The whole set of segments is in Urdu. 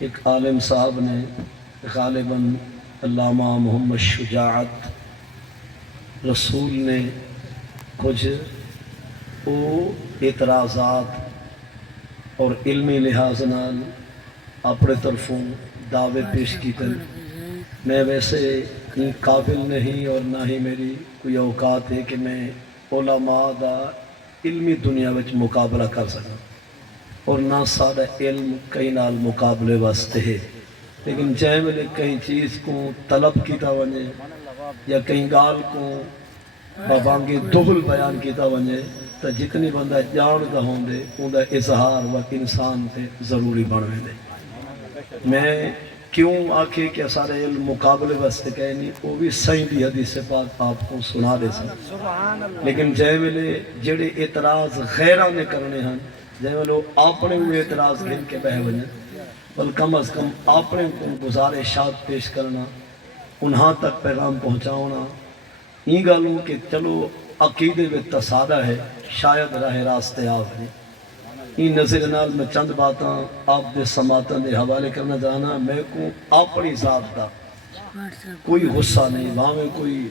ایک عالم صاحب نے غالباً علامہ محمد شجاعت رسول نے کچھ اعتراضات اور علمی لحاظ نال اپنے طرفوں دعوے پیش کیتے۔ میں ویسے اتنی قابل نہیں اور نہ ہی میری کوئی اوقات ہے کہ میں علماء دا علمی دنیا وچ مقابلہ کر سکاں، اور نہ سارا علم کئی نال مقابلے واسطے ہے، لیکن جائے میں کہیں چیز کو طلب کیتا ونجے یا کہیں گال کو بابانگی دہل بیان کیتا ونجے تو جتنی بندہ جان دا ہوں دے ان دا اظہار وقت انسان تے ضروری بنوے دے۔ میں کیوں آکھے کہ سارے علم مقابلے واسطے کہے نہیں، وہ بھی صحیح دی حدیث پاک آپ کو سنا دے سکتے، لیکن جائے میں جڑے اعتراض غیرہ نے کرنے ہیں، جائے میں اپنے میں اعتراض گھن کے بہ ونجے، بل کم از کم اپنے کو گزارشات پیش کرنا، انہاں تک پیغام پہنچاؤنا، یہ گالوں کہ چلو عقیدے میں تصادہ ہے، شاید راہ راستے آپ ہیں۔ یہ نظر نال میں چند باتاں آپ دے سماعتاں دے حوالے کرنا جانا، میں کو اپنی ذات دا کوئی غصہ نہیں، وہاں میں کوئی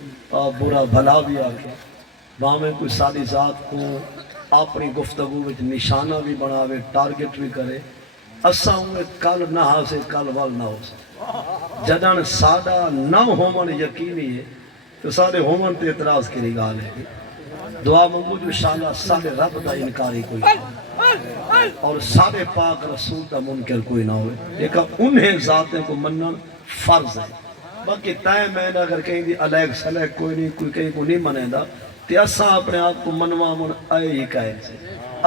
برا بھلا بھی آکے، وہاں میں کوئی ساری ذات کو اپنی گفتگو وچ نشانہ بھی بناوے، ٹارگٹ بھی کرے، اساں ہوئے کل نہ حاصل کل وال نہ ہو سکے۔ جدان سادہ نہ ہومن یقینی ہے تو سارے ہومن تے اعتراض کی گال ہے۔ دعا منگو جو شاءاللہ سارے رب دا انکاری کوئی نہ، اور سارے پاک رسول دا منکر کوئی نہ ہوئے، لیکن انہیں ذاتیں کو منن فرض ہے۔ باقی تائیں میں اگر کہیں دی علیق سلیق کوئی نہیں، کوئی کہیں کو نہیں منے دا، تے اساں اپنے آپ کو منوامن آئے ہی قائل سے۔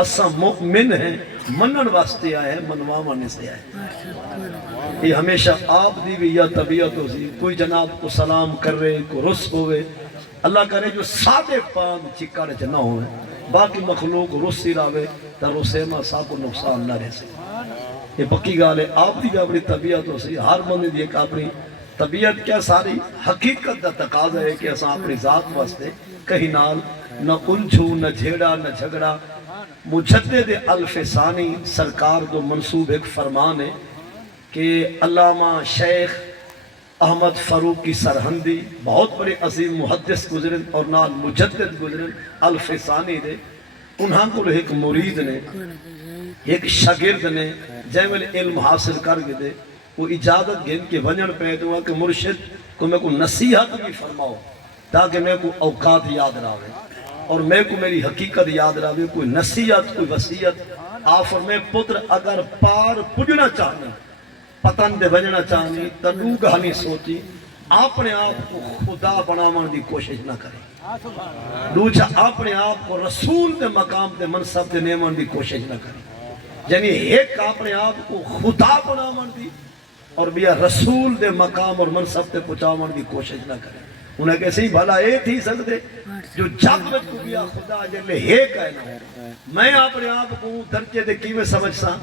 اساں مؤمن ہیں، منن واسطے آئے ہیں، منوامن سے آئے ہیں۔ یہ ہمیشہ آپ دی بھی یا طبیعت ہو سی، کوئی جناب کو سلام کر رہے، کوئی رس ہوئے، اللہ کرے جو سادے پاند چکڑ چ نہ ہوئے، باقی مخلوق رسی راوے تا رسے میں سا کو نقصان نہ رہ سکے۔ یہ پکی گال ہے، آپ دی بھی اپنی طبیعت ہو سی، ہر بندے دی ایک اپنی طبیعت کیا ساری حقیقت دا تقاضا ہے کہ اساں اپنی ذات واسطے کہیں نال نہ الجھو، نہ جھیڑا، نہ جھگڑا۔ مجدد الف ثانی سرکار دو منصوب ایک فرمان ہے کہ علامہ شیخ احمد فاروقی سرہندی بہت بڑے عظیم محدث گزرن اور نال مجدد گزرن الف ثانی دے، انہاں کو ایک مرید نے، ایک شاگرد نے جیمل علم حاصل کر کے دے، وہ اجازت گھن کے ونجن پہ ہوا کہ مرشد کو میں کو نصیحت بھی فرماؤ تاکہ میں کو اوقات یاد راوے اور میں کو میری حقیقت یاد راوے، کوئی نصیحت کوئی وصیت آپ فرمائے پتر اگر پار پجنا چاہنا پتن دے ونجنا چاہنی تنو گہنی سوچی اپنے آپ کو خدا بناون دی کوشش نہ کریں، دوچہ اپنے آپ کو رسول دے مقام دے منصب دے نیمن دی کوشش نہ کریں، یعنی ایک اپنے آپ کو خدا بناون دی اور بیا رسول دے مقام اور منصب دے پہنچاون دی کوشش نہ کریں۔ انہیں کیسے ہی بھلا اے تھی سکتے جو جگ میں کو بیا خدا جلے ایک ہے نہ، میں اپنے آپ کو درجے دے کیویں سمجھ سا،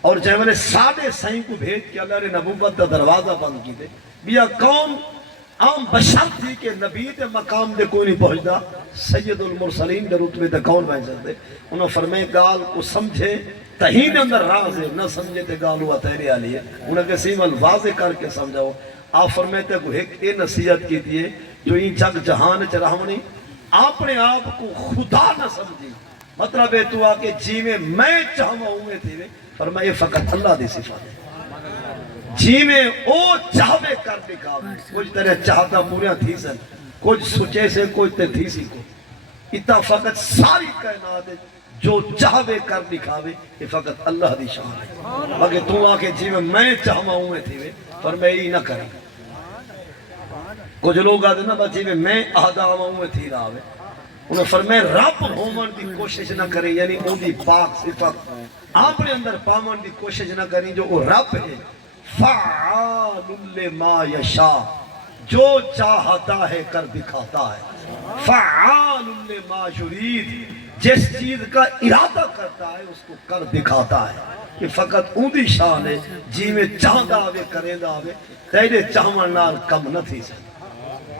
اور جائے میں نے سادے سائیں کو بھیج کے اللہ نے نبوت دا دروازہ بند کی دے، بیا قوم عام بشر تھی کہ نبی دے مقام دے کوئی نہیں پہنچ دا، سید المرسلین دے رتبے دے کون بہن دے، انہوں فرمائے گال کو سمجھے تہین اندر راز ہے، نہ سمجھے تے گال ہوا تیرے آلی ہے، انہیں کہ سیم الواضح کر کے سمجھاؤ۔ آپ فرمائے تے کو ایک نصیحت کی تھی جو این جگ جہان چ رہونی اپنے آپ کو خدا نہ سمجھی، مطلب ہے تو آکے جی میں چاہوں ہوئے تھی، فرمائے فقط اللہ دی صفات ہے، جی میں او چاہوے کر دکھاوے، کچھ طرح چاہتا پوریاں تھی سن، کچھ سچے سے کچھ تے تھی سی کو، اتنا فقط ساری کائنات ہے جو چاہوے کر دکھاوے، یہ فقط اللہ دی شان ہے۔ اگر تو آکے جی میں چاہوں ہوئے تھی، فرمائے ہی نہ کریں۔ کچھ لوگ آتے نا بچے میں آدھا ہوئے تھی راوے، انہوں فرمائے رب ہومن دی کوشش نہ کریں، یعنی اون دی پاک صفت آپ نے اندر پامن دی کوشش نہ کریں جو وہ رب ہے، فعال لما یشا، جو چاہتا ہے کر دکھاتا ہے، فعال لما یرید، جس چیز کا ارادہ کرتا ہے اس کو کر دکھاتا ہے، کہ فقط اون دی شان ہے، جی میں چاہتا آوے کریں دا آوے، تیرے چاہمن نال کم نہ تھی سے،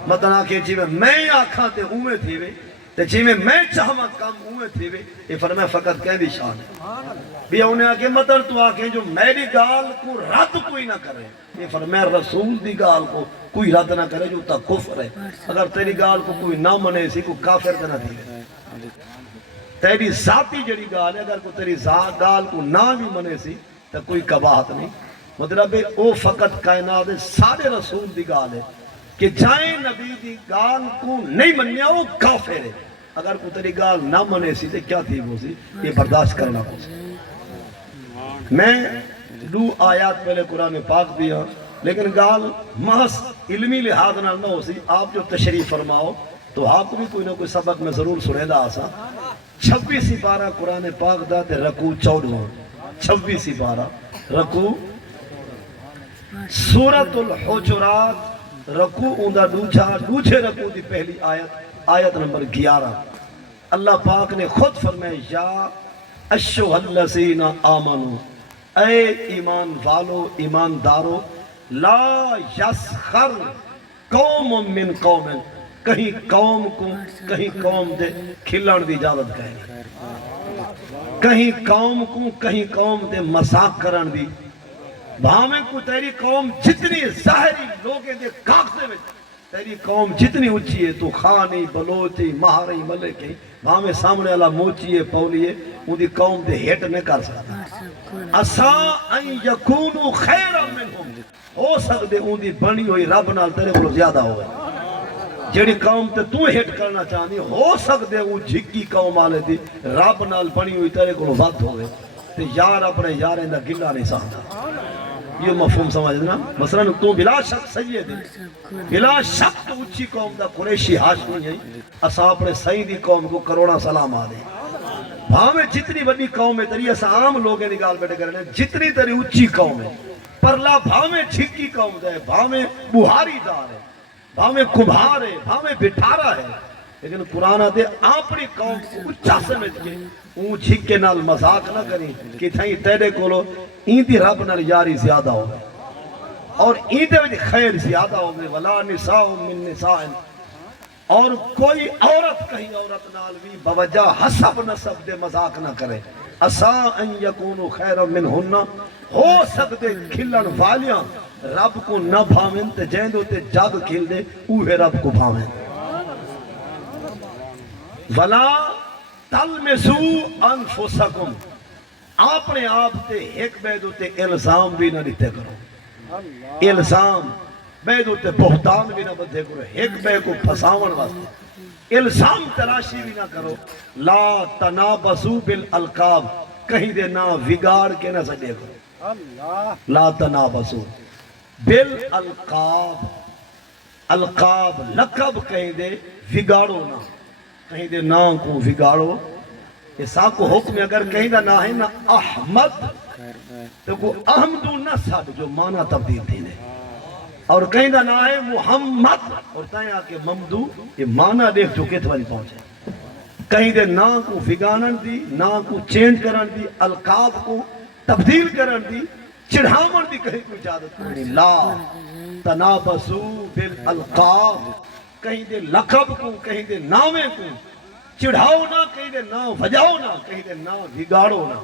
مطلب کہ جی میں آکھاں تے اومے تھی وے، تے جی میں چاہما کام ہوئے تھے بھی یہ فرمایا فقط کہہ دی شان ہے بھی انہیں آکے مطر تو آکے جو میری گال کو رد کوئی نہ کرے یہ فرمایا رسول دی گال کو کوئی رد نہ کرے جو تا کفر ہے اگر تیری گال کو کوئی نہ منے سی کوئی کافر تے نہ دیئے تیری ذاتی جڑی گال ہے اگر کوئی تیری گال کو نہ بھی منے سی تو کوئی کباہت نہیں مطلب ہے او فقط کائنات سارے رسول دی گال ہے کہ جائیں نبی دی گال کو نہیں منیا وہ کافر ہے اگر کوئی تیری گال نہ منے سی تو کیا تھی وہ سی یہ برداشت کرنا ہو سی میں 2 آیات پہلے قرآن پاک دیا لیکن گال محض علمی لحاظ نہ ہو سی آپ جو تشریف فرماؤ تو آپ کو بھی کوئی نہ کوئی سبق میں ضرور سنے دا آسا 26 پارہ قرآن پاک دا تے رکوع 14 26 پارہ رکوع سورۃ الحجرات رکوع اندہ دوجھے رکوع دی پہلی آیت نمبر 11 اللہ پاک نے خود فرمائے یا اشہو الذین آمنوا اے ایمان والو ایماندارو لا یسخر قوم من قوم کہیں قوم کو کہیں قوم دے کھلن دی اجازت کہیں کہیں قوم کو کہیں قوم دے مذاق کرن دی بھامیں کو تیری قوم جتنی ظاہری لوگیں دے کاغذے میں تیری قوم جتنی اچھی ہے تو خانی بلوچی مہاری ملکی بھامیں سامنے اللہ موچی ہے پولی ہے وہ دی قوم دے ہیٹ نہیں کر سکتا اسا ان یکونو خیر منہم ہو سکتے ان دی بنی ہوئی رب نال تیرے کو زیادہ ہوئے جیڑی قوم تے تو ہٹ کرنا چاہنی ہو سکتے وہ جھکی قوم آلے دی رب نال بنی ہوئی تیرے کو ود ہوئے تے یار اپنے یار اندہ گلہ نہیں سکتا یہ مفہوم سمجھنا مثلا تو بلا شک سید ہے بلا شک تو اچھی قوم دا قریشی ہاشمی ہے اسا اپنے سیدی قوم کو کروڑا سلام آدھے بھاویں جتنی بڑی قوم ہے تری اسا عام لوگیں نگال بیٹھے کرنے جتنی تری اچھی قوم ہے پرلا بھاویں جھکی قوم دے بھاویں بہاری دار ہے بھاویں کمبھار ہے بھاویں بٹھارا ہے لیکن قرآن دے اپنی قوم کو اچھا سمجھ کے اون جھکے نال مذاق نہ کریں کہ تھائیں تیرے کولو این دی رب نال یاری زیادہ ہو گئے اور این دے وجہ خیر زیادہ ہو گئے ولا نساء من نساء اور کوئی عورت کہیں عورت نال بھی بوجہ حسب نسب دے مذاق نہ کرے اسا ان یکونو خیر منہن ہو سکتے کھلن والیاں رب کو نہ بھاویں تے جیندو تے جگ کھل دے اوہے رب کو بھاویں ولا تلمسو انفسکم اپنے آپ تے ایک بیدو تے الزام بھی نہ دیتے کرو الزام بیدو تے بہتان بھی نہ بدھے کرو ایک بے کو پھساون واسطے الزام تراشی بھی نہ کرو لا تنابسو بالالقاب کہیں دے نہ وگاڑ کے نہ سجے کرو لا تنابسو بالالقاب القاب لقب کہیں دے وگاڑو نہ کہیں دے نا کو وگاڑو یہ ساکو حکم اگر کہیں دا نا ہے نا احمد تو کو احمدو نہ ساڑ جو معنی تبدیل تھی نے اور کہیں دا نا ہے محمد اور تائیں آکے ممدو یہ معنی دیکھ جو کت والی پہنچے کہیں دے نا کو وگانن دی نا کو چینج کرن دی القاب کو تبدیل کرن دی چڑھامن دی کہیں کو اجازت کرنی لا تنابسو بالالقاب کہیں دے لقب کو کہیں دے نامے کو چڑھاؤ نہ کہیں دے نام وجاؤ نہ کہیں دے نام بگاڑو نہ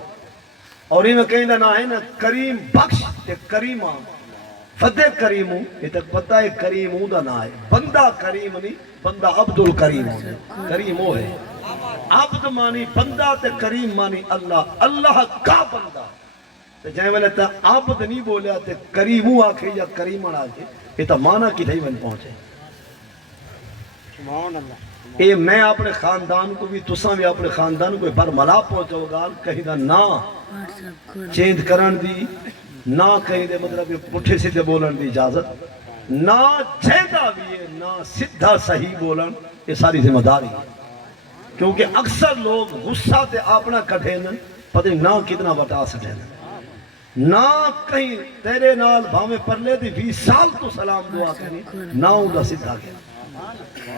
اور انہیں کہیں دے نہ ہے نا کریم بخش تے کریمہ فدے کریموں یہ تک پتہ ہے کریموں دا نہ ہے بندہ کریم نہیں بندہ عبد الکریم ہے کریم وہ ہے عبد مانی بندہ تے کریم مانی اللہ اللہ کا بندہ تے جائے والے تا عبد نہیں بولیا تے کریموں آکھے یا کریمہ آکھے یہ تا معنی کی تھئی بن پہنچے اے میں اپنے خاندان کو بھی تساں بھی اپنے خاندان کو برملا پہنچو گا کہیں دا نا چینج کرن دی نا کہیں دے مطلب پٹھے سیدھے بولن دی اجازت نا چیندہ بھی ہے نا سدھا صحیح بولن یہ ساری ذمہ داری ہے کیونکہ اکثر لوگ غصہ تے اپنا کٹھے نا پتہ نا کتنا بتا سکتے ہیں نا کہیں تیرے نال بھامے پرلے دی 20 سال تو سلام دعا کرنی نا اوندا سدھا گیا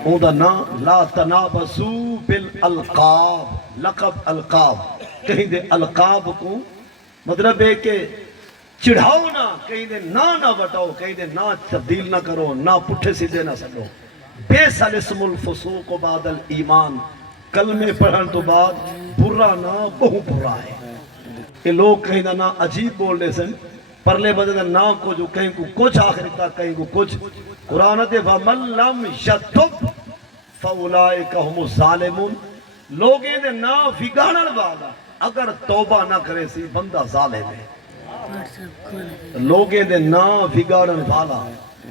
اوندا نا لا تنابسو بالالقاب لقب القاب کہیں دے القاب کو مطلب ہے کہ چڑھاؤ نہ کہیں دے نہ بٹاؤ کہیں دے نہ تبدیل نہ کرو نہ پٹھے سیدھے نہ سکو بیس الاسم الفسوق بعد الایمان کلمے پڑھن تو بعد برا نہ بہت برا ہے. کہ لوگ کہیں دا نا عجیب بول رہے سن پرلے بدے دا نا کو جو کہیں کو کچھ آخری تک کہیں کو کچھ. قرآن دے وَمَن لَمْ يَتُبْ فَأُولَئِكَ هُمُ الظَّالِمُونَ. لوگیں دے نا بگاڑن والا اگر توبہ نہ کرے سی بندہ ظالم ہے. لوگیں دے نا بگاڑن والا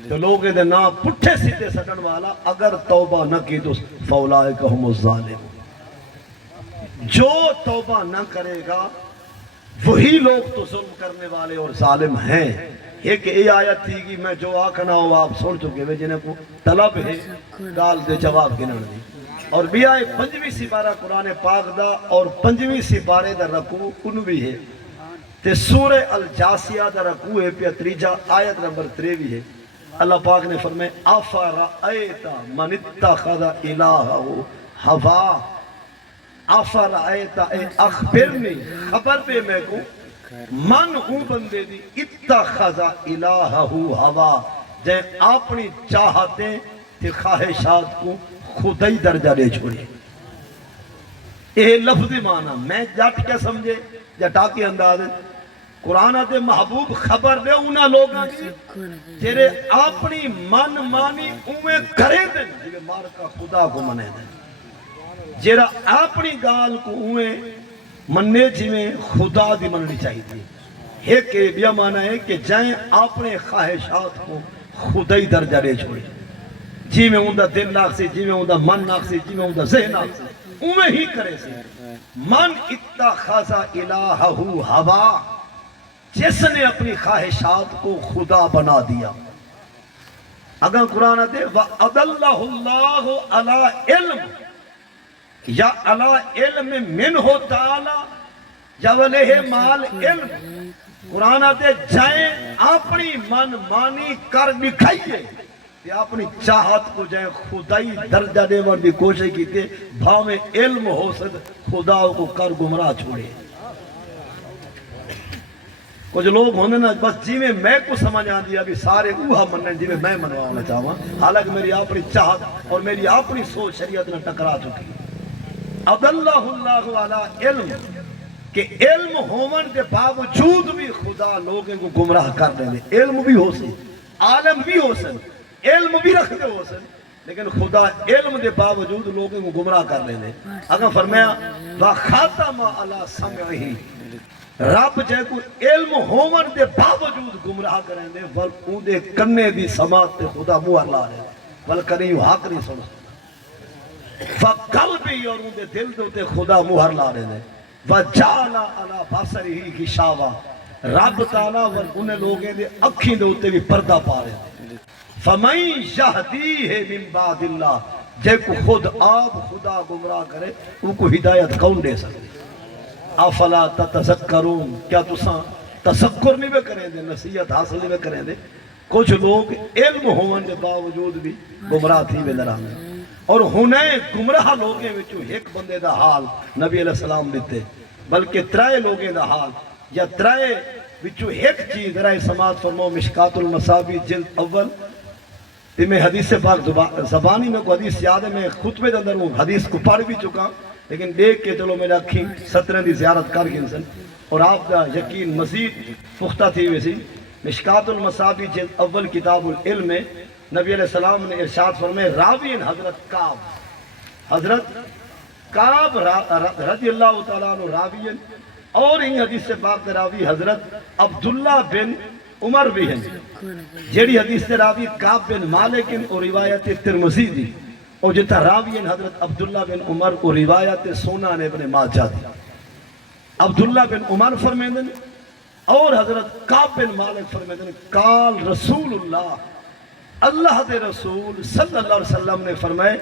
تو لوگیں دے نا پٹھے سیدھے سٹن والا اگر توبہ نہ کی تو فَأُولَئِكَ هُمُ الظَّالِمُونَ. جو توبہ نہ کرے گا وہی لوگ تو ظلم کرنے والے اور ظالم ہیں. ایک یہ آیت تھی کہ میں جو آکھنا ہو آپ سن چکے ہوئے جنہیں کو طلب ہے گال دے جواب گنن دی. اور بھی آئے 5ویں سپارہ قرآن پاک دا اور 5ویں سپارے دا رکوع ان بھی ہے تے سورہ الجاسیہ دا رکوع ہے پہ تریجا آیت نمبر 23 ہے. اللہ پاک نے فرمائے افرأیت من اتخذ الہہ ہوا. افرأیت اے اخبرنی خبر دے میں کو من ہوں بندے دی اتخذ الہہ ہوا جے اپنی چاہتیں تے خواہشات کو خدای درجہ دے چھوڑے. یہ لفظی معنی میں جٹ کیا سمجھے جٹا کے انداز قرآن دے محبوب خبر دے انہا لوگاں کی جیرے اپنی من مانی اوے کرے دیں جیرے مار کا خدا کو منے دیں جیرا اپنی گال کو اوے مننے جیویں خدا دی مننی چاہیے تھی. ایک بیا معنی ہے کہ جائیں اپنے خواہشات کو خدای درجہ دے چھوڑے جی میں اندہ دل ناک سے جی میں اندہ من ناک سے جی میں اندہ ذہن ناک سے اوے ہی کرے سے. من اتخذ الہہ ہوا جس نے اپنی خواہشات کو خدا بنا دیا. اگر قرآن دے وَأَضَلَّهُ اللَّهُ عَلَىٰ عِلْمٍ یا عَلَىٰ عِلْمٍ مِّنْهُ تَعَالَىٰ یا وَلِهِ مَالْ عِلْمٍ. قرآن دے جائیں اپنی من مانی کر دکھائیے کہ اپنی چاہت کو جائیں خدای درجہ دے ون دی کوشش کی تھے بھاویں علم ہو سکتا خدا کو کر گمراہ چھوڑے. کچھ لوگ ہونے نا بس جی میں کو سمجھ آن دیا بھی سارے اوہا منن جی میں منواؤنا چاہوں حالانکہ میری اپنی چاہت اور میری اپنی سوچ شریعت نے ٹکرا چکی. اضلہ اللہ علی علم کہ علم ہومن کے باوجود بھی خدا لوگوں کو گمراہ کر دیں. علم بھی ہو سن عالم بھی ہو سن علم بھی رکھتے ہو سن لیکن خدا علم دے باوجود لوگوں کو گمراہ کر دیں. اگر فرمایا وَخَاتَمَ عَلَىٰ سَمْعِهِ رب جائے کو علم ہومن دے باوجود گمراہ کریں دے ول اون دے کنے دی سماعت تے خدا مہر لا رہے ول کنی حق نہیں سن فقلبی اور اون دے دل دے خدا مہر لا رہے دے وجعل علی بصرہ غشاوہ رب تعالیٰ ول انہیں لوگیں دے اکھیں دے اوتے بھی پردہ پا رہے دے. فَمَن يَهْدِيهِ مِن بَعْدِ اللَّهِ جے کو خود آپ خدا گمراہ کرے ان کو ہدایت کون دے سکتے. افلا تتذکرون کیا تساں تذکر نہیں کریں دے نصیحت حاصل نہیں کریں دے. کچھ لوگ علم ہونے کے باوجود بھی گمراہ تھی وے لرانے اور ہنے گمراہ لوگیں وچوں ایک بندے دا حال نبی علیہ السلام دیتے بلکہ ترائے لوگیں دا حال یا ترائے وچوں ایک چیز رائے سماعت فرماؤ مشکات المصابیح جلد اول تے میں حدیث پاک زبانی میں کو حدیث یاد ہے میں خطبے دے اندر ہوں حدیث کو پڑھ بھی چکا لیکن دیکھ کے چلو میرے اکھیں 17 دی زیارت کر گئے سن اور آپ کا یقین مزید پختہ تھی ویسی. مشکات المصابیح جلد اول کتاب العلم میں نبی علیہ السلام نے ارشاد فرمائے راوین حضرت کعب رضی اللہ تعالیٰ عنہ راوین اور ان حدیث سے پاک راوی حضرت عبداللہ بن عمر بھی ہیں جیڑی حدیث سے راوی کعب بن مالک اور روایت ترمذی دی اور جتا راوین حضرت عبداللہ بن عمر اور روایت سنن ابن ماجہ دی. عبداللہ بن عمر فرمیدن اور حضرت کعب بن مالک فرمیدن قال رسول اللہ دے رسول صلی اللہ علیہ وسلم نے فرمائے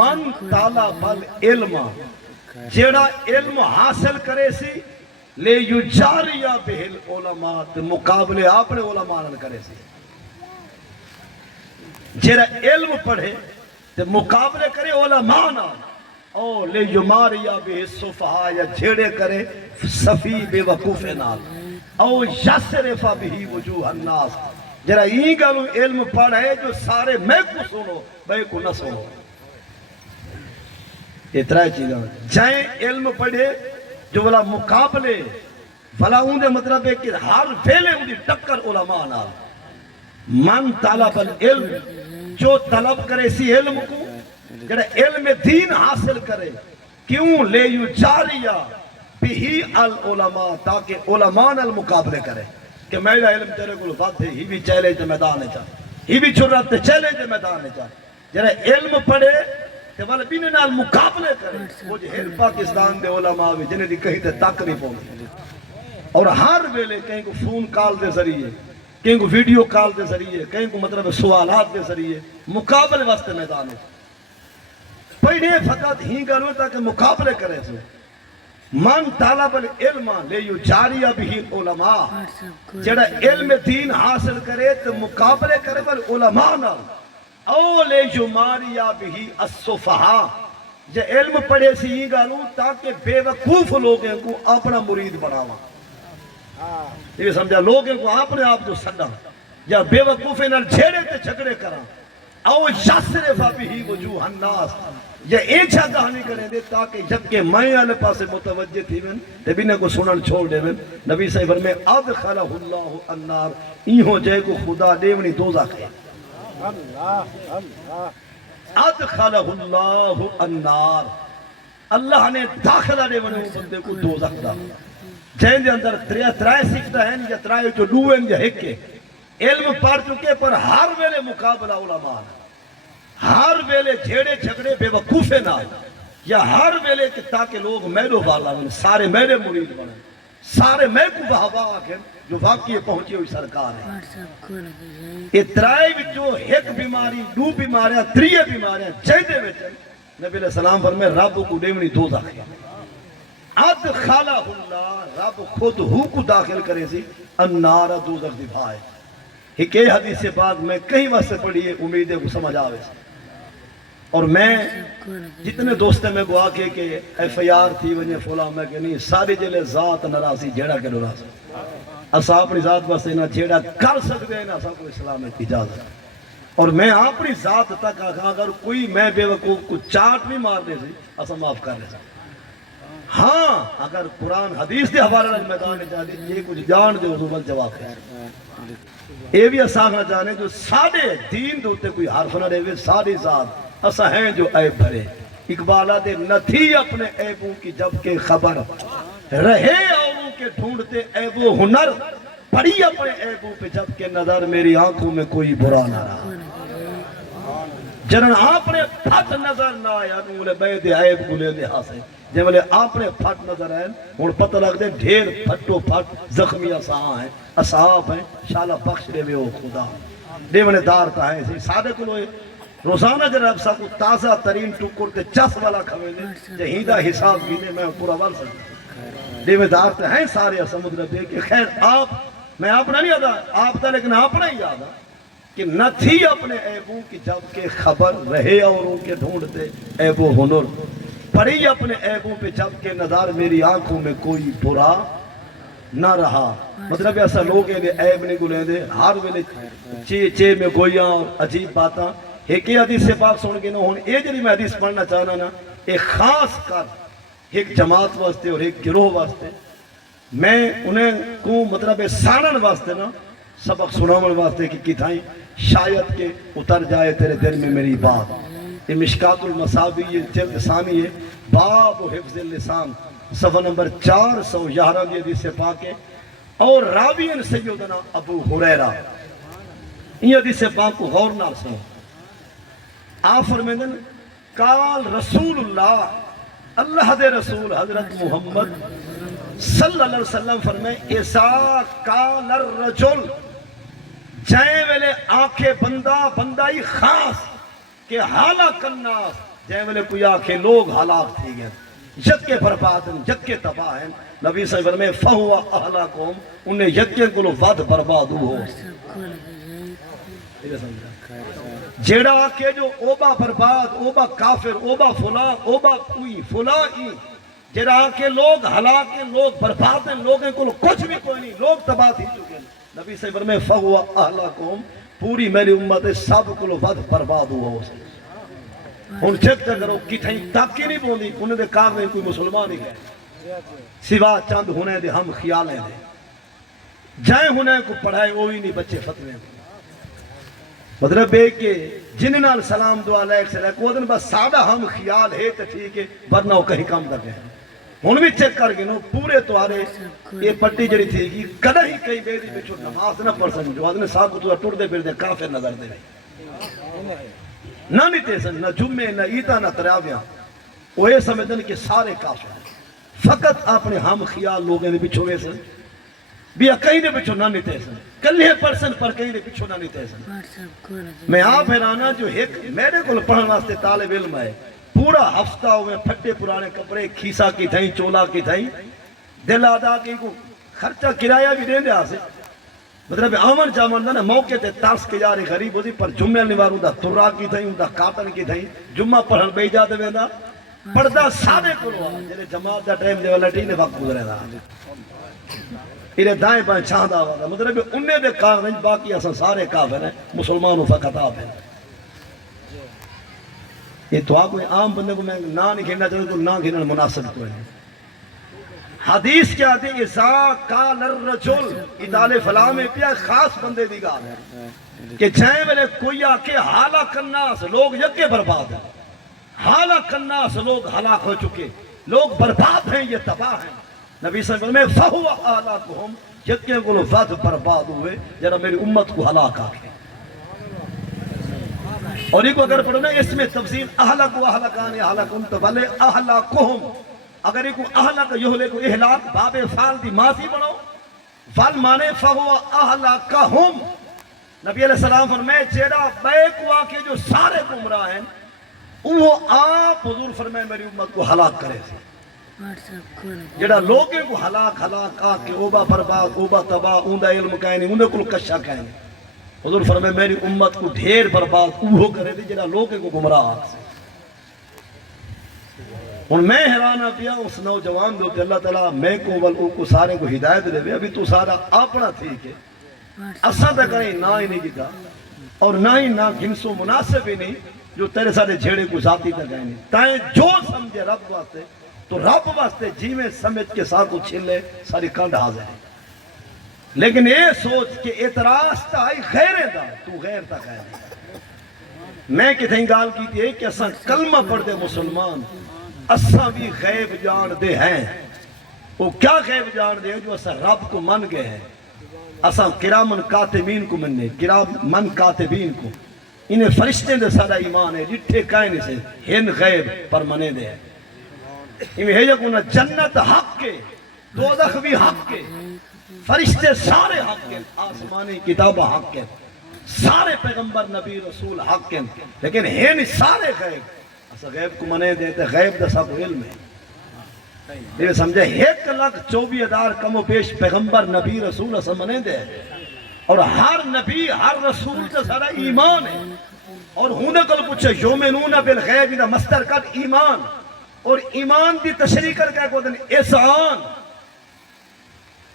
من طالب العلم جیڑا علم حاصل کرے سی لے یجاریہ بہل علماء مقابلے اپنے علماء نہ کرے سی. جیڑا علم پڑھے تے مقابلے کرے علماء نہ او لے یماریہ بہ صفحاء یا جھیڑے کرے صفی بے وقوف نال او یسرف بہ وجوہ الناس جرا یہ گالو علم پڑھے جو سارے میں کو سنو بے کو نہ سنو. اترا چیزاں جائیں علم پڑھے جو والا مقابلے والا اون دے مطلب ہے کہ ہر ویلے اون دی ٹکر علماء نال من طلب العلم جو طلب کرے سی علم کو جڑا علم دین حاصل کرے کیوں لے یو جاریہ بھی العلماء تاکہ علماء نال مقابلے کرے کہ میرا علم تیرے کو لفظ ہے ہی بھی چیلنج میدان ہے چاہ ہی بھی جرات چیلنج میدان ہے چاہ جڑا علم پڑھے تے والا بین نال مقابلے کرے وہ جو ہر پاکستان دے علماء بھی جنہیں دی کہیں تے تک نہیں پہنچے اور ہر ویلے کہیں کو فون کال دے ذریعے کہیں کو ویڈیو کال دے ذریعے کہیں کو مطلب سوالات دے ذریعے مقابلے واسطے میدان ہے پڑھے فقط ہی کرو تاکہ مقابلے کرے سو من طالب العلم لے یو جاریہ بھی علماء جڑا علم دین حاصل کرے تو مقابلے کرے بل علماء نہ او لے یو ماریہ بھی الصفحاء جو علم پڑھے سی ہی گالوں تاکہ بے وقوف لوگوں کو اپنا مرید بناوا یہ سمجھا لوگوں کو اپنے آپ جو سڈا یا بے وقوفے نال جھیڑے تے جھگڑے کرا او یصرف بھی وجوہ الناس یہ ایچھا کہانی کریں دے تاکہ جبکہ میں آلے پاسے متوجہ تھی میں تے بینے کو سنن چھوڑ دے میں نبی صلی اللہ علیہ وسلم ادخلہ اللہ النار ایہوں جے کو خدا دیونی دوزخ ہے ادخلہ اللہ النار اللہ نے داخلہ دیونی بندے کو دوزخ دا جہن دے اندر ترائے سکتا ہے یا ترائے جو دوئن یا ہکے علم پڑھ چکے پر ہر ویلے مقابلہ علماء ہر ویلے جھیڑے جھگڑے بے وقوفے نہ یا ہر ویلے کہ تاکہ لوگ میرے والا بنے سارے میرے مرید بنے سارے میں کو بہوا آکھیں جو واقعی پہنچی ہوئی سرکار ہے اترائی جو ایک بیماری دو بیماریاں تریے بیماریاں جہدے میں چل نبی علیہ السلام فرمائے رب کو دیونی دوزخ ہے ادخلہ اللہ رب خود ہو کو داخل کرے سی النار دوزخ دفاعے ایک حدیث سے بعد میں کہیں وقت سے پڑھی ہے امیدیں کو سمجھ آوے سے اور میں جتنے دوستے میں گوا کے کہ ایف آئی آر تھی ونجے فولا میں کہ نہیں ساری جلے ذات نراسی جیڑا کے نراسی اسا اپنی ذات بس نہ جیڑا کر سکتے ہیں نہ اسا کو اسلامت اجازت اور میں اپنی ذات تک اگر کوئی میں بے وقوف کو چاٹ بھی مار دے سی اسا معاف کر دے سکتے ہاں اگر قرآن حدیث دے حوالے نال میدان جا دی یہ کچھ جان دے اس وقت جواب ہے یہ بھی اساں جانے جو سارے دین دوتے کوئی حرف نہ دے ساری ذات اسا ہیں جو عیب بھرے اقبالہ دے نہ تھی اپنے عیبوں کی جبکہ خبر رہے اوروں کے ڈھونڈتے عیب و ہنر پڑی اپنے عیبوں پہ جبکہ نظر میری آنکھوں میں کوئی برا نہ رہا جنن آپ نے پھٹ نظر نہ آیا نولے بید عیب گلے دے حاصل جب ملے آپ نے پھٹ نظر آئے اور پتہ لگ دے ڈھیر پھٹو پھٹ زخمی اساں ہیں اصحاب ہیں شالہ بخش دے میں او خدا دیونے دار تا ہے سادے کو لوئے روزانہ جب رب کو تازہ ترین ٹکر تے چس والا کھوے لے جہیدہ حساب گینے میں پورا وال سکتا دیونے دار تا ہیں سارے سمدر دے کہ خیر آپ میں اپنا نہیں آدھا آپ تا لیکن اپنا ہی آدھا کہ نہ تھی اپنے عیبوں کی جبکہ خبر رہے اوروں کے ڈھونڈتے عیب و ہنر پڑی اپنے عیبوں پہ جبکہ نظر میری آنکھوں میں کوئی برا نہ رہا مطلب ایسا لوگ ہیں عیب نہیں گلیں دے ہر ویلے چے میں گویاں اور عجیب باتاں ایک ہی حدیث سے پاک سن کے نہ ہوں ایک جلی میں حدیث پڑھنا چاہنا نا ایک خاص کر ایک جماعت واسطے اور ایک گروہ واسطے میں انہیں کو مطلب سانن واسطے نا سبق سناون واسطے کی تھائیں شاید کہ اتر جائے تیرے دل میں میری بات یہ مشکات المصابی یہ جلد ثانی ہے باب و حفظ اللسان صفحہ نمبر 411 دی حدیث سے پاک ہے اور راوین سیدنا ابو حریرہ یہ حدیث سے پاک کو غور نال سنو آپ فرمیدن قال رسول اللہ اللہ دے رسول حضرت محمد صلی اللہ علیہ وسلم فرمائے اذا قال الرجل جائے ویلے آنکھیں بندائی خاص کہ حالک الناس جائے ویلے کوئی آنکھیں لوگ حالاک تھی گئے جد کے بربادن جد کے تباہ ہیں نبی صلی اللہ علیہ وسلم فہوا احلاکم انہیں یقین کو لو ود برباد ہو جیڑا آکے جو اوبا برباد اوبا کافر اوبا فلا اوبا کوئی فلا ای جیڑا آکے لوگ ہلاکے لوگ برباد ہیں لوگیں کو کچھ بھی کوئی نہیں لوگ تباہ تھی چکے ہیں نبی صلی اللہ علیہ وسلم فہوا احلاکم پوری میری امت سب کو لو ود برباد ہوا ہو ہن چیک کرو کتھیں تک ہی نہیں پوندی انہاں دے کار میں کوئی مسلمان ہی ہے سوا چند ہونے دے ہم خیالیں دے جائیں ہونے کو پڑھائے وہی نہیں بچے فتوے مطلب ہے کہ جن نال سلام دعا علیک سے لائک وہ دن بس سادہ ہم خیال ہے تو ٹھیک ہے ورنہ وہ کہیں کام کر گئے ہن بھی چیک کر گئے نو پورے توارے یہ پٹی جڑی تھی کہ کدہ ہی کئی بیدی بچھو نماز نہ پڑھ سکیں جو آدھنے صاحب کو تو ٹوڑ دے پھر دے کافر نظر دے نہ نیتے سن نہ جمعے نہ عیدہ نہ تراویاں وہ یہ سمجھن کہ سارے کافر ہیں فقط اپنے ہم خیال لوگوں نے بچھوے سن بھی کہیں نے بچھو نہ نیتے سن کلے پرسن پر کہیں نے بچھو نہ نیتے سن میں آپ حیرانا جو ایک میرے کو پڑھن واسطے طالب علم ہے پورا ہفتہ ہوئے پھٹے پرانے کپڑے کھیسا کی تھائیں چولا کی تھائیں دل آدھا کی کو خرچہ کرایہ بھی دیں دے آسے مطلب آمن جامن نا موقع تے ترس کے جارے غریب ہوتی پر جمعہ نواروں دا ترا کی تھائیں دا کاتن کی تھائیں جمعہ پڑھن بے جاتے میں دا پردہ سادے کروا جنہیں جماعت دا ٹائم دے والا ٹی نے وقت گزرے دا انہیں دائیں بائیں چھاندہ ہوگا مطلب انہیں دے کار نہیں باقی اصلا سارے کافر ہیں مسلمانوں فقط آپ ہیں یہ تو آپ کوئی عام بندے کو میں نہ نہیں کھیلنا چاہتا تو نہ کھیلنا مناسب کوئی نہیں حدیث کیا تھی اِذَا قَالَ الرَّجُلُ ادالِ فلاں میں پیا خاص بندے دی گا کہ جائیں ویلے کوئی آکے حالک الناس لوگ یکے برباد ہیں حالک الناس لوگ ہلاک ہو چکے لوگ برباد ہیں یہ تباہ ہیں نبی صلی اللہ علیہ وسلم فَهُوَ أَهْلَكُهُمْ یکے کو لفظ برباد ہوئے جرا میری امت کو ہلاک آکے اور ایک اگر پڑھو نا اس میں تفصیل اہلک و اہلکان اہلکن تو بلے اہلکہم اگر ایک اہلک یہلے کو اہلاک باب فعل دی ماضی بنو فعل مانے فہو اہلکہم نبی علیہ السلام فرمائے جیڑا بے کو آکے جو سارے گمراہ ہیں وہ آپ حضور فرمائے میری امت کو ہلاک کرے سے جیڑا لوگے کو ہلاک آکے اوبا برباد اوبا تباہ اوندہ علم کہنے اوندہ کل کشا کہنے حضور فرمائے میری امت کو ڈھیر برباد اوہو کرے دی جنہا لوگے کو گمراہ آگ سے اور میں حیرانہ پیا اس نوجوان دو کہ اللہ تعالیٰ میں کو والو کو سارے کو ہدایت دے ابھی تو سارا اپنا تھی کہ اساں تک کہیں نہ ہی نہیں جتا اور نہ ہی نہ گھنسو مناسب ہی نہیں جو تیرے سارے جھیڑے کو ذاتی تک گئے نہیں تائیں جو سمجھے رب واسطے تو رب واسطے جیویں سمجھ کے ساتھ کو چھلے ساری کانڈ حاضر ہے لیکن یہ سوچ کہ اعتراض تا آئی غیرے دا تو غیر تا غیر میں کتیں گال کی تھی کہ اساں کلمہ پڑھ دے مسلمان اساں بھی غیب جان دے ہیں وہ کیا غیب جان دے ہیں جو اساں رب کو من گئے ہیں اساں کرامن کاتبین کو مننے کرامن کاتبین کو انہیں فرشتے دے سارا ایمان ہے جٹھے کائنے سے ہن غیب پر منے دے ہیں انہیں ہے یکونا جنت حق کے دوزخ بھی حق کے فرشتے سارے حق کے آسمانی کتاب حق کے سارے پیغمبر نبی رسول حق کے لیکن ہن سارے غیب اسا غیب کو منے دیتے غیب دا سب علم ہے یہ سمجھے 1,24,000 کم و بیش پیغمبر نبی رسول اسا منے دے اور ہر نبی ہر رسول کا سارا ایمان ہے اور ہونے کل پوچھے یومنون بالغیب دا مستر کٹ ایمان اور ایمان دی تشریح کر کے کو دن احسان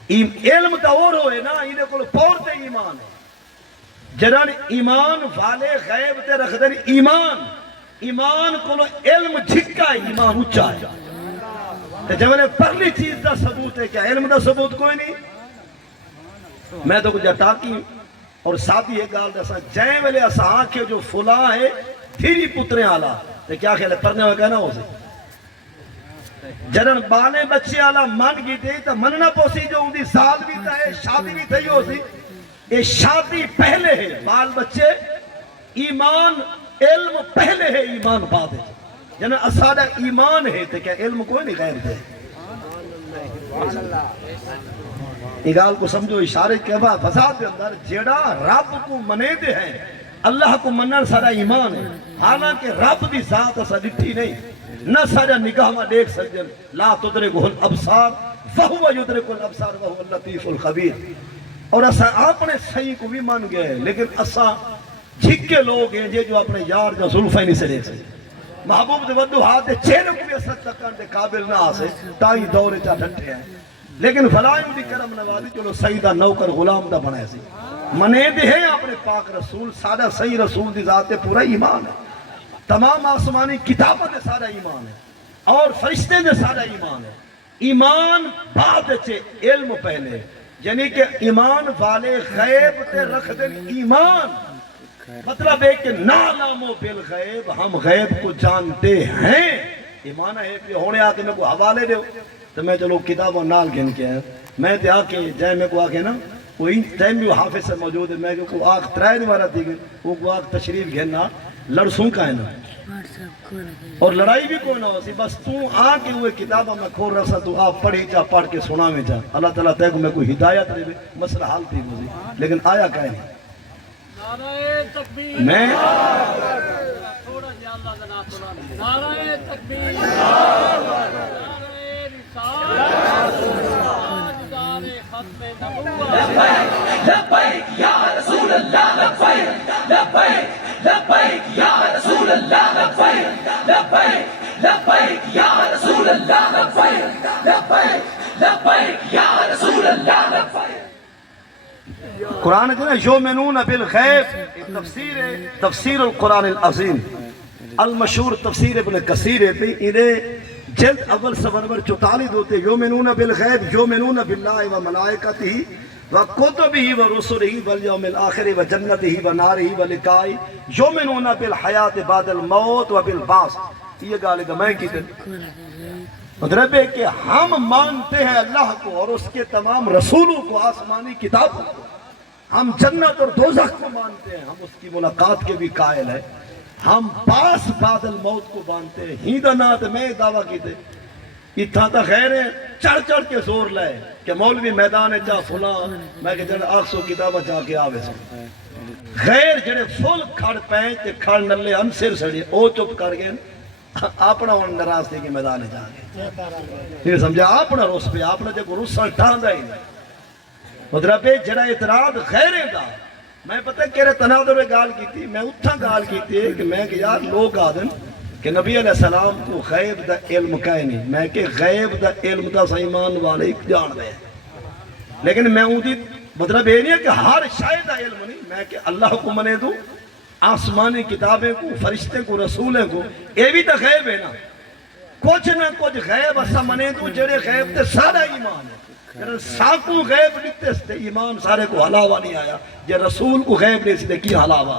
علم تا اور ہوئے نا انہیں کو پورتے ایمان ہے جران ایمان والے غیب تے رکھ دن ایمان کو علم جھکا ہے ایمان اچھا ہے جب انہیں پہلی چیز دا ثبوت ہے کیا علم دا ثبوت کوئی نہیں میں تو کچھ اٹاکی اور ساتھ یہ گال دا جائیں والے اسا آنکھیں جو فلاں ہے پھری پتریں آلا تو کیا خیال ہے پڑھنے ہوئے کہنا ہو سے جنن بالے بچے آلا من گی دے تو مننا پوسی جو ان دی سال بھی تا ہے شادی بھی تھی ہو سی یہ شادی پہلے ہے بال بچے ایمان علم پہلے ہے ایمان بعد ہے جنن اسادہ ایمان ہے تو کیا علم کوئی نہیں غیر دے اگال کو سمجھو اشارے کے بعد فساد دے اندر جیڑا رب کو منے دے ہیں اللہ کو منن سارا ایمان ہے حالانکہ رب دی ذات اسا ڈٹھی نہیں نہ سارا نگاہ میں دیکھ سکتے لا تدرکہ الابصار وہو یدرک الابصار وہو اللطیف الخبیر اور اسا اپنے صحیح کو بھی مان گئے لیکن اسا جھکے لوگ ہیں جو اپنے یار کا ظلفہ نہیں سے دیکھ سکتے محبوب دے ودو ہاتھ دے چہرے کو بھی اسا تکان دے قابل نہ آسے تائی دورے چاہ ڈھنٹے ہیں لیکن فلائم دی کرم نوازی چلو سیدہ نوکر غلام دا بنائے سی منے دے ہیں اپنے پاک رسول سادہ صحیح رسول دی ذات پورا ایمان ہے تمام آسمانی کتابوں دے سارا ایمان ہے اور فرشتے دے سارا ایمان ہے. ایمان بعد چے علم پہلے، یعنی کہ ایمان والے غیب تے رکھ دیں ایمان. مطلب ہے کہ نعلم بالغیب، ہم غیب کو جانتے ہیں. ایمان ہے کہ ہونے آکے میں کو حوالے دے تو میں چلو کتابوں نال گھن کے ہیں. میں تے آکے جائے میں کو آکے نا کوئی ٹائم بھی حافظ سے موجود ہے، میں کو آکھ ترائے دوارہ دی گئے وہ کو آکھ تشریف گھننا لڑسوں کا ہے نا اور لڑائی بھی کوئی نہ ہو سی. بس تو آکے ہوئے کتابوں میں کھول رسا تو آپ پڑھی چاہ پڑھ کے سنا میں چاہ. اللہ تعالیٰ تے کو میں کوئی ہدایت دے مسئلہ حال تھی گزی لیکن آیا کہیں نہیں. میں نعرہ تکبیر، لبیک یا رسول اللہ لبیک لبیک لبیک یا رسول اللہ لبیک لبیک لبیک یا رسول اللہ لبیک لبیک لبیک یا رسول اللہ لبیک. قرآن جو ہے یؤمنون بالغیب، تفسیر القرآن العظیم المشہور تفسیر ابن کثیر ہے. انہیں جلد اول صفحہ نمبر 44 ہوتے یؤمنون بالغیب یؤمنون باللہ و ملائکتہ و کتبہ و رسلہ والیوم الآخر و جنتہ و نارہ و لقائہ یؤمنون بالحیات بعد الموت و بالبعث. یہ گالے گا میں کی دن مطلب ہے کہ ہم مانتے ہیں اللہ کو اور اس کے تمام رسولوں کو، آسمانی کتابوں کو. ہم جنت اور دوزخ کو مانتے ہیں، ہم اس کی ملاقات کے بھی قائل ہیں. ہم پاس بعد الموت کو مانتے ہیں. ہی دنات میں دعویٰ کی تھے اتھا تا خیر ہے چڑھ چڑھ کے زور لائے کہ مولوی میدان چاہ فلاں میں کہ جڑے آخ سو کتابہ چاہ کے آوے سو غیر جڑے فل کھڑ پہیں تے کھڑ نلے انسر سڑی او چپ کر گئے اپنا ان نراستے کے میدان جا گئے. یہ سمجھا اپنا روس پہ اپنا جب روسان ٹھاندا ہی نہیں. مطلب ہے جڑا اعتراض غیرے دا. میں پتہ کہہ تناظر میں گال کی تھی، میں اتھا گال کی تھی کہ میں کہ یار لوگ آدن کہ نبی علیہ السلام کو غیب دا علم کہے نہیں. میں کہ غیب دا علم دا سیمان والے جان دے لیکن میں اون دی مطلب یہ نہیں ہے کہ ہر شاید دا علم نہیں. میں کہ اللہ کو منے دوں، آسمانی کتابیں کو، فرشتے کو، رسولیں کو، یہ بھی تو غیب ہے نا. کچھ نہ کچھ غیب اسا منے دوں جڑے غیب تے سارا ایمان ہے. ساکوں غیب لکھتے ستے ایمان سارے کو حلاوہ نہیں آیا. جے رسول کو غیب نہیں ستے کی حلاوہ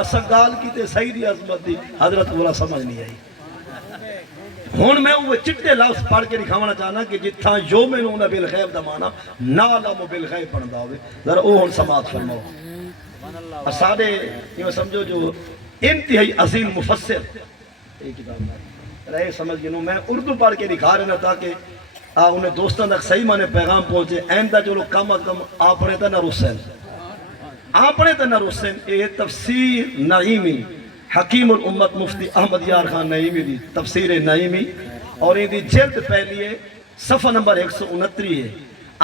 اسا گال کی تے صحیح دی عظمت دی حضرت والا سمجھ نہیں آئی. ہون میں وہ چٹے لفظ پڑھ کے دکھاونا چاہنا کہ جتھاں یؤمنون بالغیب دا معنی نعلم بالغیب پڑھدا ہوئے ذرا او ہن سماعت فرماؤ. سارے یہ سمجھو جو انتہائی عظیم مفسر ایک کتاب رہے سمجھ گئے. میں اردو پڑھ کے دکھا رہے نا تاکہ انہیں دوستان تک صحیح مانے پیغام پہنچے. ایندہ جو لوگ کم از کم آپنے تا نہ رسین اپنے تے نہ رسن. یہ تفسیر نعیمی حکیم الامت مفتی احمد یار خان نعیمی دی تفسیر نعیمی اور یہ دی جلد پہلی ہے صفحہ نمبر 169 ہے.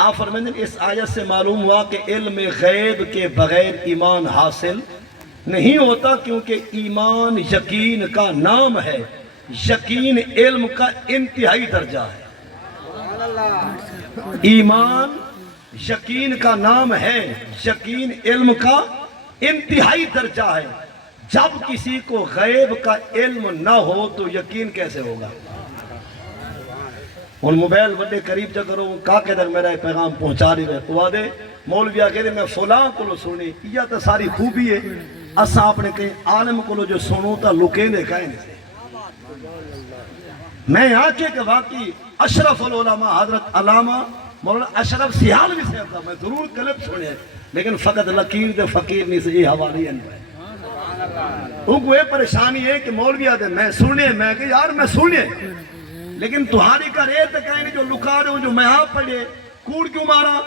آپ فرمائیں اس آیت سے معلوم ہوا کہ علم غیب کے بغیر ایمان حاصل نہیں ہوتا کیونکہ ایمان یقین کا نام ہے. یقین علم کا انتہائی درجہ ہے. ایمان یقین کا نام ہے، یقین علم کا انتہائی درجہ ہے. جب کسی کو غیب کا علم نہ ہو تو یقین کیسے ہوگا؟ ان موبائل بڑے قریب جا کرو کا کے در میرا پیغام پہنچا رہی ہے تو آدھے مولوی آگے دے میں فلاں کو لو سنی یہ تو ساری خوبی ہے. اساں اپنے کہیں عالم کو لو جو سنو تا لکے دے کہیں سے. میں آنکھے کہ واقعی اشرف العلماء حضرت علامہ مولانا اشرف سیال بھی صاحب تھا. میں ضرور کلپ سنے لیکن فقط لکیر دے فقیر نہیں سے یہ حوالی ہے. ان کو یہ پریشانی ہے کہ مولوی آدھے میں سنے میں کہ یار میں سنے لیکن تمہاری کا ریت کہیں جو لکا رہے ہوں جو میں آپ پڑھے کوڑ کیوں مارا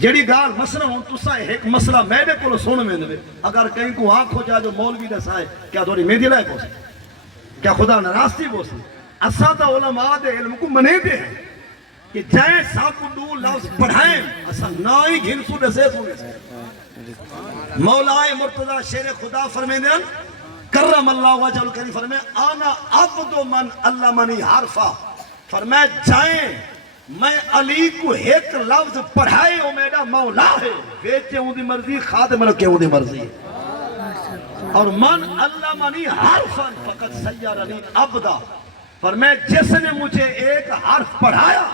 جیڑی گال مسئلہ ہوں تو سائے ایک مسئلہ میرے کو سن میں دے. اگر کہیں کو آنکھ ہو جائے جو مولوی دے سائے کیا تھوڑی میدی لائے کو سی کیا خدا نراستی کو سی. اساتہ علماء دے علم کو منے دے ہیں کہ جائیں ساکو دو لفظ پڑھائیں اسا نائی گھن سو دسے سونے سے. مولا مرتضی شیر خدا فرمائیں دیں کرم اللہ وجہ الکریم فرمائیں آنا عبد من علمنی حرفا. فرمائیں جائیں میں علی کو ایک لفظ پڑھائے وہ میرا مولا ہے. بیچے ہوں دی مرضی خادم رکھے ہوں دی مرضی. اور من علمنی حرفا فقط سیرنی عبدا، پر میں جس نے مجھے ایک حرف پڑھایا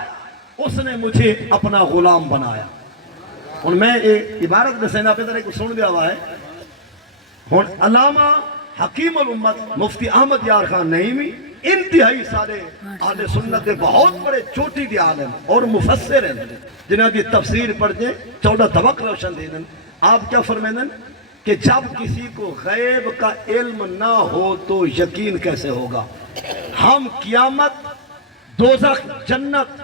اس نے مجھے اپنا غلام بنایا۔ اور میں ایک عبارت میں سینا پیدر کو سن دیا ہوا ہے، اور علامہ حکیم الامت مفتی احمد یار خان نعیمی انتہائی سارے اہل سنت کے بہت بڑے چوٹی دے عالم اور مفسر ہیں جنہوں کی تفسیر پڑھ دے 14 طبق روشن دے دیں۔ آپ کیا فرمائیں کہ جب کسی کو غیب کا علم نہ ہو تو یقین کیسے ہوگا؟ ہم قیامت، دوزخ، جنت،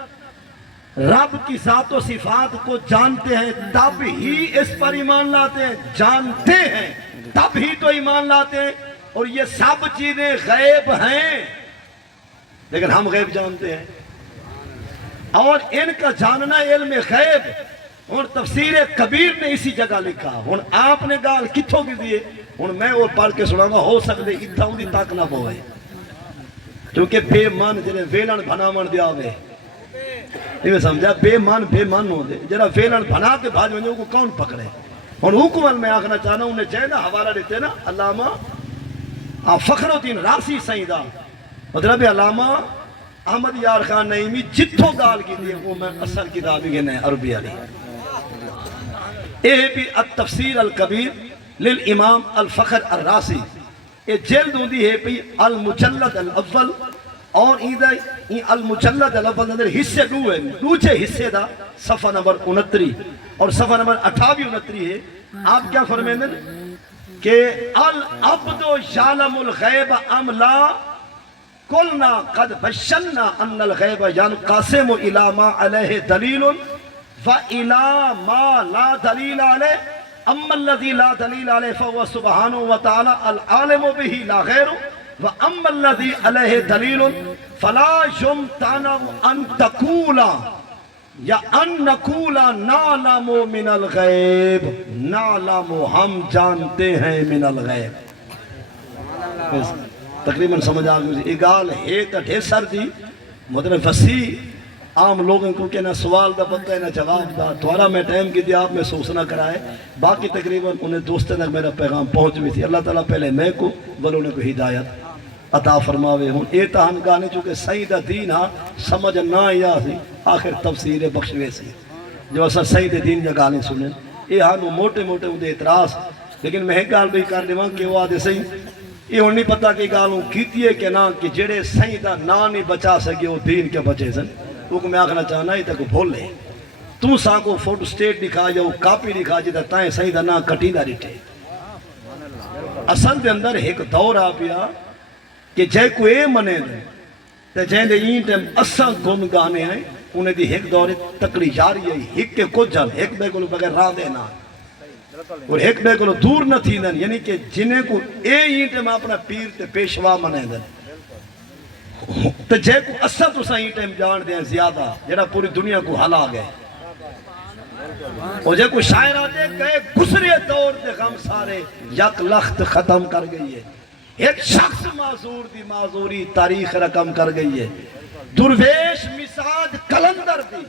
رب کی ذات و صفات کو جانتے ہیں تب ہی اس پر ایمان لاتے ہیں، جانتے ہیں تب ہی تو ایمان لاتے ہیں، اور یہ سب چیزیں غیب ہیں لیکن ہم غیب جانتے ہیں، اور ان کا جاننا علم غیب۔ اور تفسیر کبیر نے اسی جگہ لکھا، اور آپ نے گال کتھوں کی دیئے، اور میں وہ پڑھ کے سنا گا، ہو سکتے اتھا ہوں دی تاک نہ بوئے، کیونکہ بے من جنہیں ویلن بھنا من دیا ہوئے، یہ سمجھا بے من ہو دے، جنہیں ویلن بھنا کے بھاج میں کو کون پکڑے۔ اور حکومت میں آخنا چاہنا ہوں، انہیں چاہے نا حوالہ دیتے نا علامہ فخر الدین رازی سیدہ، مطلب علامہ احمد یار خان نعیمی جتھوں گال کی دیئے وہ میں اصل کتابی کے نئے عربی علی۔ اے بھی التفسیر الکبیر للامام الفخر الرازی، اے جلد ہوں دی ہے پی المجلد الاول، اور این المجلد الاول اندر حصے دو ہے، دوچے حصے دا صفحہ نمبر 29 اور صفحہ نمبر 28-29 ہے۔ آپ کیا فرمائیں کہ العبد یعلم الغیب ام لا، قلنا قد بشنا ان الغیب ینقسم الى ما علیہ دلیل وَإِلَى مَا لَا دَلِيلَ عَلَيْهِ، أَمَّا الَّذِي لَا دَلِيلَ عَلَيْهِ فَهُوَ سُبْحَانَهُ وَتَعَالَى الْعَالِمُ بِهِ لَا غَيْرُهُ، وَأَمَّا الَّذِي عَلَيْهِ دَلِيلٌ فَلَا يُمْتَنَعُ أَن تَقُولَ یا ان نقول نعلم من الغیب، نعلم ہم جانتے ہیں من الغیب۔ تقریباً سمجھ آگے یہ گال ہے تٹھے سر دی مطلب وسیع عام لوگوں کو کہ نہ سوال دا پتہ ہے نہ جواب دا، دوارا میں ٹائم کی دیا آپ میں سوچنا کرائے، باقی تقریباً انہیں دوستیں تک میرا پیغام پہنچ بھی تھی۔ اللہ تعالیٰ پہلے میں کو بلونے کو ہدایت عطا فرماوے ہوں۔ اے تہان گانے چونکہ سعید دین ہاں سمجھ نہ یا سی آخر تفسیر بخشوے سی جو اسا سعید دین یا گانے سنیں، اے ہاں موٹے موٹے ہوں دے اعتراض، لیکن میں گال بھی کر دیواں کہ وہ آدھے صحیح یہ ہوں نہیں پتا کہ گالوں کیتی ہے کہ نہ کہ جڑے سعیدہ نہ نہیں بچا سکے وہ دین کے بچے سن۔ وہ کو میں آخنا چاہنا ہی تک بھول لے تو ساں کو فوٹو سٹیٹ دکھا جاؤ کاپی دکھا جاتا تائیں سعیدہ نہ کٹی دا ڈٹھے۔ اصل دے اندر ایک دور آ پیا کہ جے کو اے منے دے تے جے دے این ٹیم اساں گن گانے ہیں انہیں دی ایک دور تکڑی جاری ہے، ایک کے کو جل ایک بے کو بغیر راہ دینا اور ایک بے کو دور نہ تھی دن، یعنی کہ جنہیں کو اے این ٹیم اپنا پیر تے پیشوا منے دن تو جے کو اساں تو سائیں ٹائم جان دیں زیادہ جڑا پوری دنیا کو ہلا گئے، اور جے کو شاعر آتے گئے گسرے دور دے غم سارے یک لخت ختم کر گئی ہے، ایک شخص معذور دی معذوری تاریخ رقم کر گئی ہے، درویش مساج کلندر دی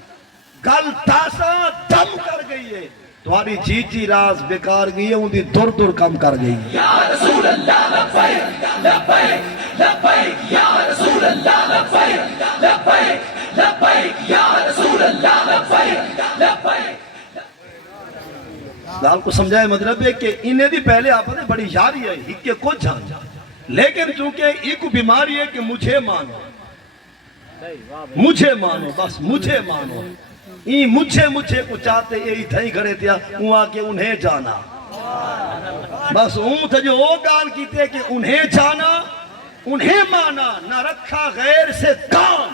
گل تاسا دم کر گئی ہے، تمہاری جیتی راز بیکار گئی ہے ان دی دور دور کم کر گئی ہے۔ یا رسول اللہ لبیک لبیک لبیک یا رسول اللہ لبیک لبیک لبیک یا رسول اللہ لبیک لبیک۔ لال کو سمجھائے مطلب ہے کہ انہیں دی پہلے آپ نے بڑی یاری ہے ایک کے کو جان، لیکن چونکہ ایک بیماری ہے کہ مجھے مانو مجھے مانو بس مجھے مانو، این مجھے کو چاہتے یہ تھئی کھڑے تھیا وہاں کہ انہیں جانا، بس اون تھا جو وہ گال کیتے کہ انہیں جانا انہیں مانا نہ رکھا غیر سے کام،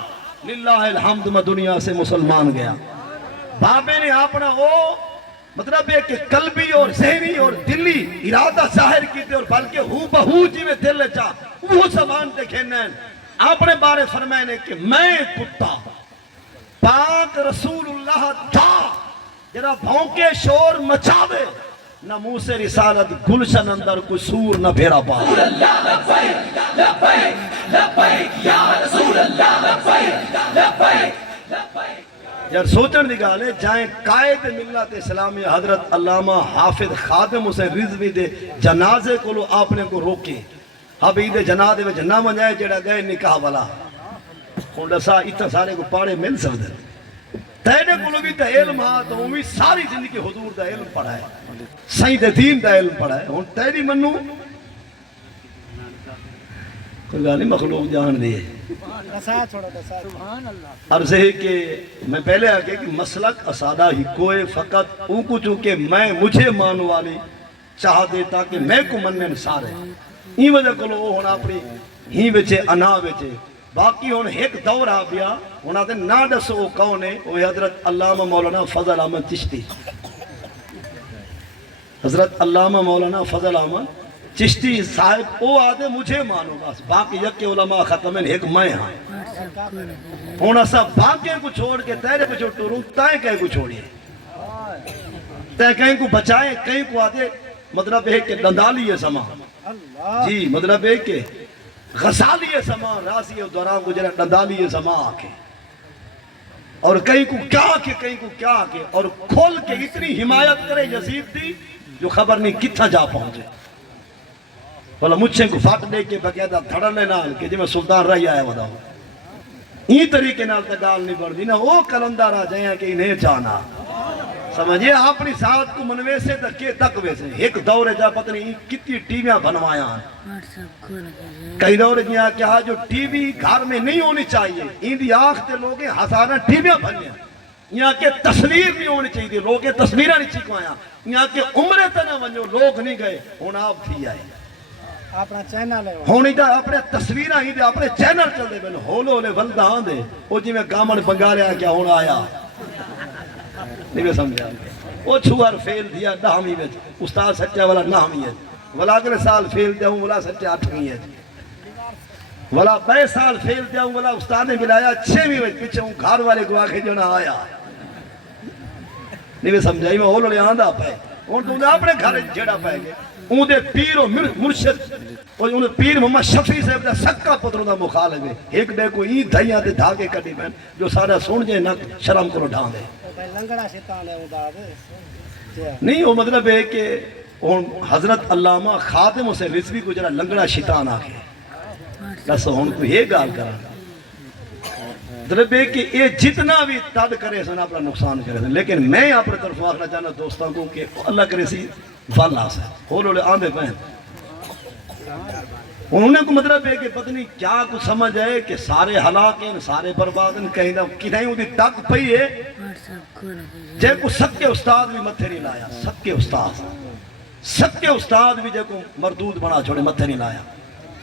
للہ الحمد میں دنیا سے مسلمان گیا۔ بابے نے اپنا وہ مطلب ہے کہ قلبی اور ذہنی اور دلی ارادہ ظاہر کیتے اور بلکہ ہو بہو جی میں دل چاہ وہ زبان دیکھیں اپنے بارے فرمائنے کہ میں کتا پاک رسول اللہ تھا جرا بھونکے شور مچاوے نہ منہ سے رسالت گلشن اندر کوئی سور نہ بھیرا پا۔ رسول اللہ لبیک لبیک لبیک یا رسول اللہ لبیک لبیک لبیک۔ یار سوچن دی گال ہے جائیں قائد ملت اسلامی حضرت علامہ حافظ خادم حسین رضوی دے جنازے کو لو آپ نے کو روکے ابھی دے جنازے میں نہ منجائے جڑا گئے نکاح والا ہوں دسا اتنا سارے کو پاڑے مل سکتے تیرے کو بھی تا علم ہاں تو ہمیں ساری زندگی حضور دا علم پڑھا ہے سائیں دے دین دا علم پڑھا ہے ہوں تیری منو کوئی گالی مخلوق جان دیئے عرض ہے کہ میں پہلے آگے کہ مسلک اسادہ ہی کوئے فقط ان کو چونکہ میں مجھے مانو والی چاہ دیتا کہ میں کو منن سارے این وجہ کو لو ہونا اپنی ہی بچے انا بچے باقی ہون ایک دور آ بیا ہونا دے نا ڈسو وہ کون ہے وہ حضرت علامہ مولانا فضل احمد چشتی حضرت علامہ مولانا فضل احمد چشتی صاحب او آدھے مجھے مانو بس باقی یک علماء ختم ہیں ایک میں ہاں ہونا سا باقی کو چھوڑ کے تیرے کو چھوڑ ٹوروں تائیں کہیں کو چھوڑیے تائیں کہیں کو بچائیں کہیں کو آدھے مطلب ہے کہ دندالی ہے سما جی مطلب ہے کہ غزالی ہے سما راضی ہے دوران گجرہ دندالی ہے سما آکے اور کہیں کو کیا آکے کہیں کو کیا آکے اور کھول کے اتنی حمایت کرے یزید دی جو خبر نہیں کتھا جا پہنچے بھلا مجھے کو فٹ دے کے بقیدہ دھڑنے نال کہ جی میں سلطان رہی آیا ودا ہوں این طریقے نال تگال نہیں بڑھ دی نا وہ کلندر آ جائیں کہ انہیں جانا سمجھے اپنی ساتھ کو منوے سے تکے تک ویسے ایک دور جا پتہ نہیں کتنی ٹی ویاں بنوایا ہیں کئی دور جہاں کیا جو ٹی وی گھر میں نہیں ہونی چاہیے ان دی آنکھ تے لوگیں ہزارہ ٹی ویاں بننے یہاں کے تصویر نہیں ہونی چاہیے لوگیں تصویرہ نہیں چکوایا یہاں کے عمرے تنہ ونجو لوگ نہیں گئے ہونا آپ تھی آئے اپنا چینل ہے ہونی دا اپنے تصویرہ ہی دے اپنے چینل چل دے بن ہولو لے ولدہ ہاں دے وہ جی میں گامن بنگاریا کیا ہونا آیا نہیں میں سمجھا وہ چھوار فیل دیا نامی میں استاد سچا والا نامی ہے والا اگلے سال فیل دیا ہوں والا سچا 8ویں ہے والا 22 سال فیل دیا ہوں والا استاد نے ملایا 6ویں میں پیچھے ہوں گھر والے کو آکے جو نہ آیا نہیں میں سمجھائی میں ہولو لے آندہ پائے اور تم نے اپنے گھر جھیڑا پائے گے اون دے پیر و مرشد اور اون پیر محمد شفیع صاحب دا سکا پتروں دا مخالف ہے ایک دے کو این دھائیاں دے دھاگے کٹی بین جو سارا سن جائے نہ شرم کرو ڈھان دے لنگڑا شیطان ہے انداز نہیں وہ مطلب ہے کہ حضرت علامہ خادم حسین رضوی کو جرا لنگڑا شیطان آکے بس ہون کو یہ گال کرا مطلب ہے کہ یہ جتنا بھی تد کرے سن اپنا نقصان کرے سن لیکن میں اپنے طرف آخنا چاہنا دوستوں کو کہ اللہ کرے سی والا سے ہولو لے آندے پہن انہوں نے کو مطلب ہے کہ پتہ نہیں کیا کچھ سمجھ ہے کہ سارے ہلاک ہیں سارے برباد ہیں کہیں نہ کتہیں ہوتی تک پئی ہے جے کو سب کے استاد بھی متھے نہیں لایا سب کے استاد بھی جے کو مردود بنا چھوڑے متھے نہیں لایا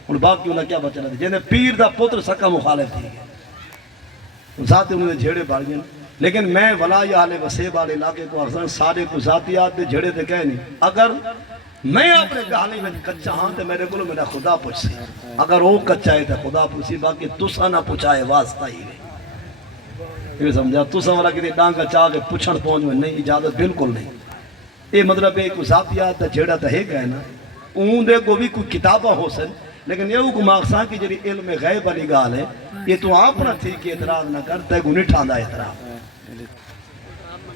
ان باقی انہیں کیا بچنا تھی جنہیں پیر دا پتر سکا مخالف تھی گئے ذاتی انہوں نے جھیڑے بڑھ گئے لیکن میں ولائی آلے وسیب آلے علاقے کو ارزان سارے کو ذاتیات دے جھیڑے دے کہہ نہیں اگر میں اپنے گالی میں کچھا ہاں تے میرے کو میرا خدا پوچھ سی اگر وہ کچھا ہے تے خدا پوچھ سی باقی تسا نہ پوچھائے واسطہ ہی رہے یہ سمجھا تسا والا کسی ڈانگا چاہ کے پوچھن پہنچ میں نہیں اجازت بالکل نہیں یہ مطلب ہے کہ ذاتیات دے جھیڑا تے ہے گئے نا اون دے کو بھی کوئی کتابہ ہو سن لیکن یہ کو ماغسان کی جری علم غیب والی گال ہے یہ تو آپ نہ تھی کہ اعتراض نہ کرتے کو نہیں ٹھاندہ اعتراض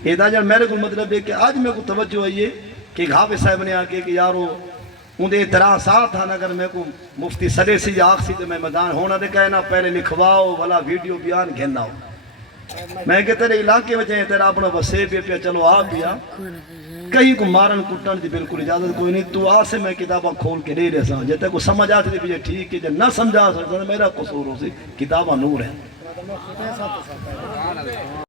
یہ دا جب میرے کو مطلب ہے کہ آج میں کو توجہ ہے یہ کہ گھابے صاحب نے آکے کہ یارو ان دے اعتراضات ہیں اگر میں کو مفتی صدے سی یا آخ سی تو میں میدان ہونا دے کہنا پہلے لکھواؤ والا ویڈیو بیان گھننا ہو میں کہ تیرے علاقے میں جائیں تیرا اپنا وسیب پہ چلو آ بیا کہیں کو مارن کٹن دی بالکل اجازت کوئی نہیں تو آ سے میں کتابہ کھول کے نہیں رہا ہوں جیتے کو سمجھ آتی تھی ٹھیک ہے جب نہ سمجھا سکتا میرا قصور ہو سی کتابہ نور ہے